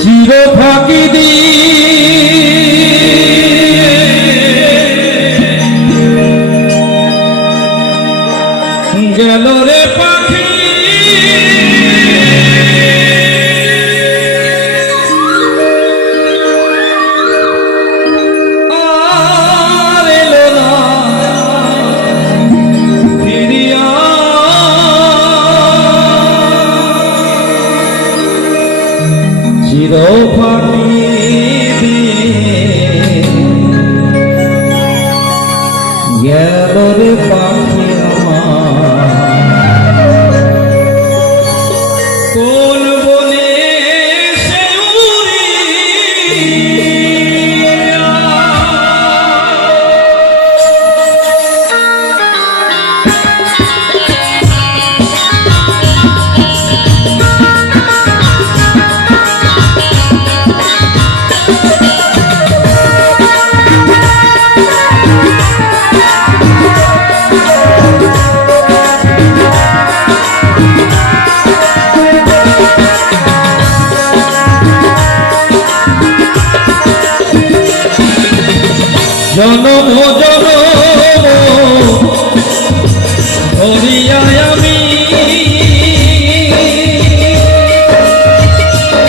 চির ফাঁকি গেল রে পাখি আর এলো না ফিরিয়া চির ফাঁকি গেল রে পাখি কোন বনে সে উড়িয়া জনম জনম ধরিয়ায় আমি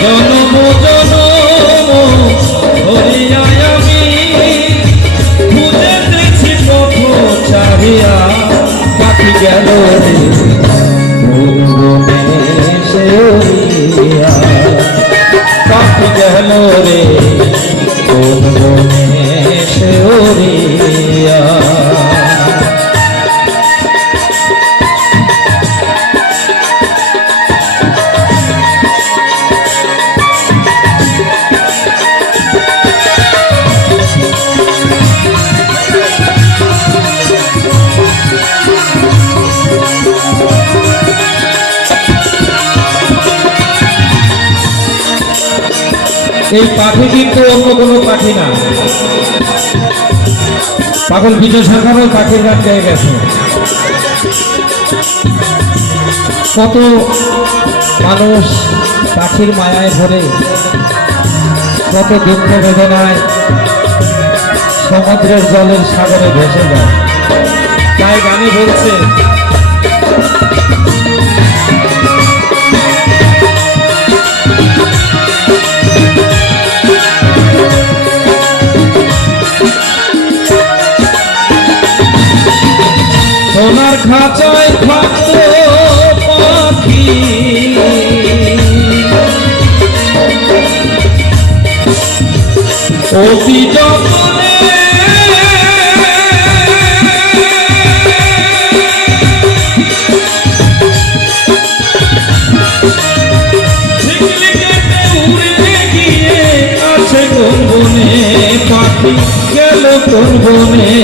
জনম জনম ধরিয়ায় আমি খুঁজেছি পথ চাহিয়া পাখি গেল রে কোন বনে সে উড়িয়া পাখি গেল রে কোন বনে সে উড়িয়া এই পাখি কিন্তু অন্য কোনো পাখি না, পাগল বিজয় সরকারও পাখির গান গেয়ে গেছে। কত মানুষ পাখির মায়ায় ভরে কত দুঃখ বেদনায় সমুদ্রের জলের সাগরে ভেসে যায়। তাই গানে বলছে সোনার খাঁচায় থাকতো পাখি অতি যতনে উড়ে গিয়ে আছে কোন বনে পাখি গেল কোন বনে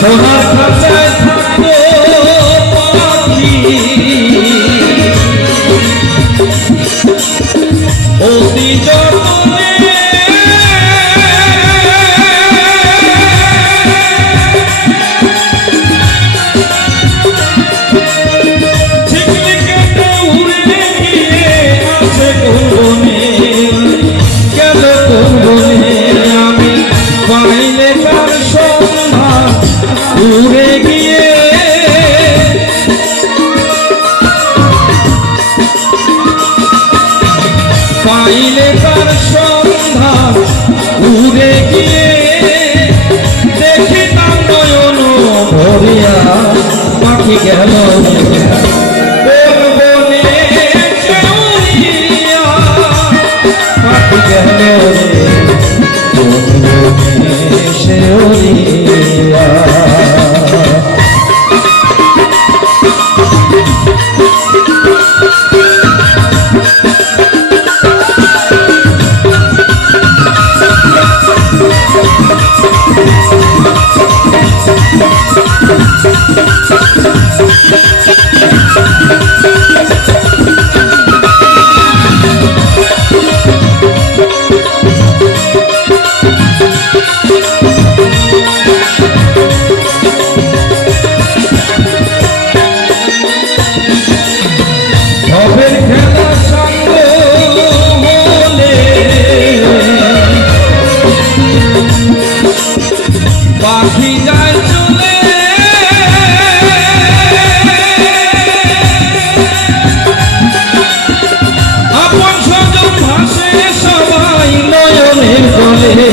সোনার খাঁচায় থাকতো পাখি অতি যতনে ঝিকলি কেটে উড়ে গিয়ে আছে কোন বনে গেল কোন বনে আমি পাইলে কার সন্ধান উড়ে গিয়ে পাইলে কার সন্ধান উড়ে গিয়ে দেখি তার নয়ন ভরিয়া পাখি গেল কোন বনে সে উড়িয়া পাখি গেল কোন বনে সে উড়িয়া পাখি যায় চলে আপন স্বজন ভাসে সবাই নয়নের জলে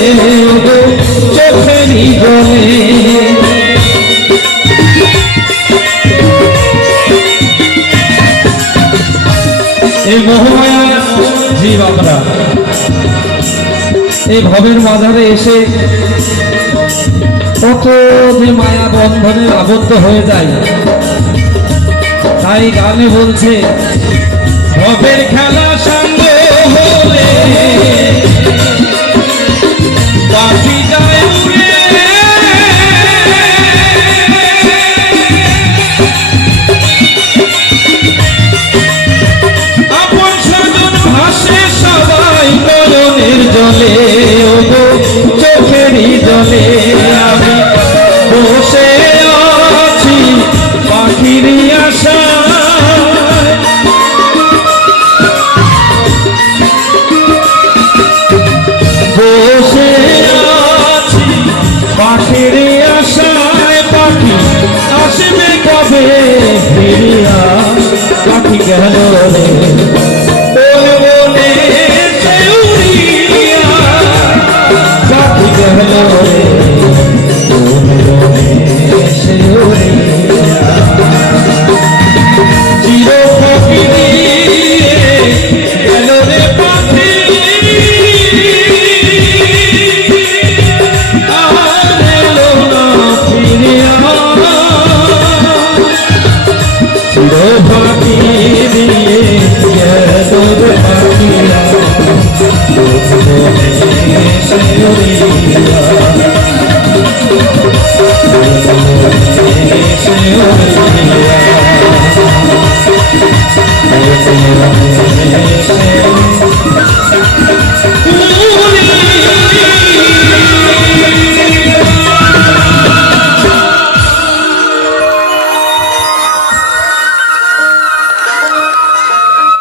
চোখেরই জলে এই মোহমায়া জীব আমরা এই ভবের মাঝারে এসে কত যে মায়া বন্ধনে আবদ্ধ হয়ে যায়। তাই গানে বলছে ভবের খেলা সঙ্গ হলে পাখি যায় উড়ে আপন স্বজন ভাসে সবাই নয়নের জলে ওগো চোখেরই জলে আমি বসে আছি পাখির আশায় বসে আছি পাখির আশায় পাখি আসবে কবে ফিরিয়া পাখি গেল রে বলে বলে সে উড়িয়া পাখি গেল রে বলে বলে সে উড়িয়া চির পাখি দিয়ে গেল রে পাখি আর এলো না ফিরিয়া চির পাখি দিয়ে গেল রে পাখিয়া বলে সে উড়িয়া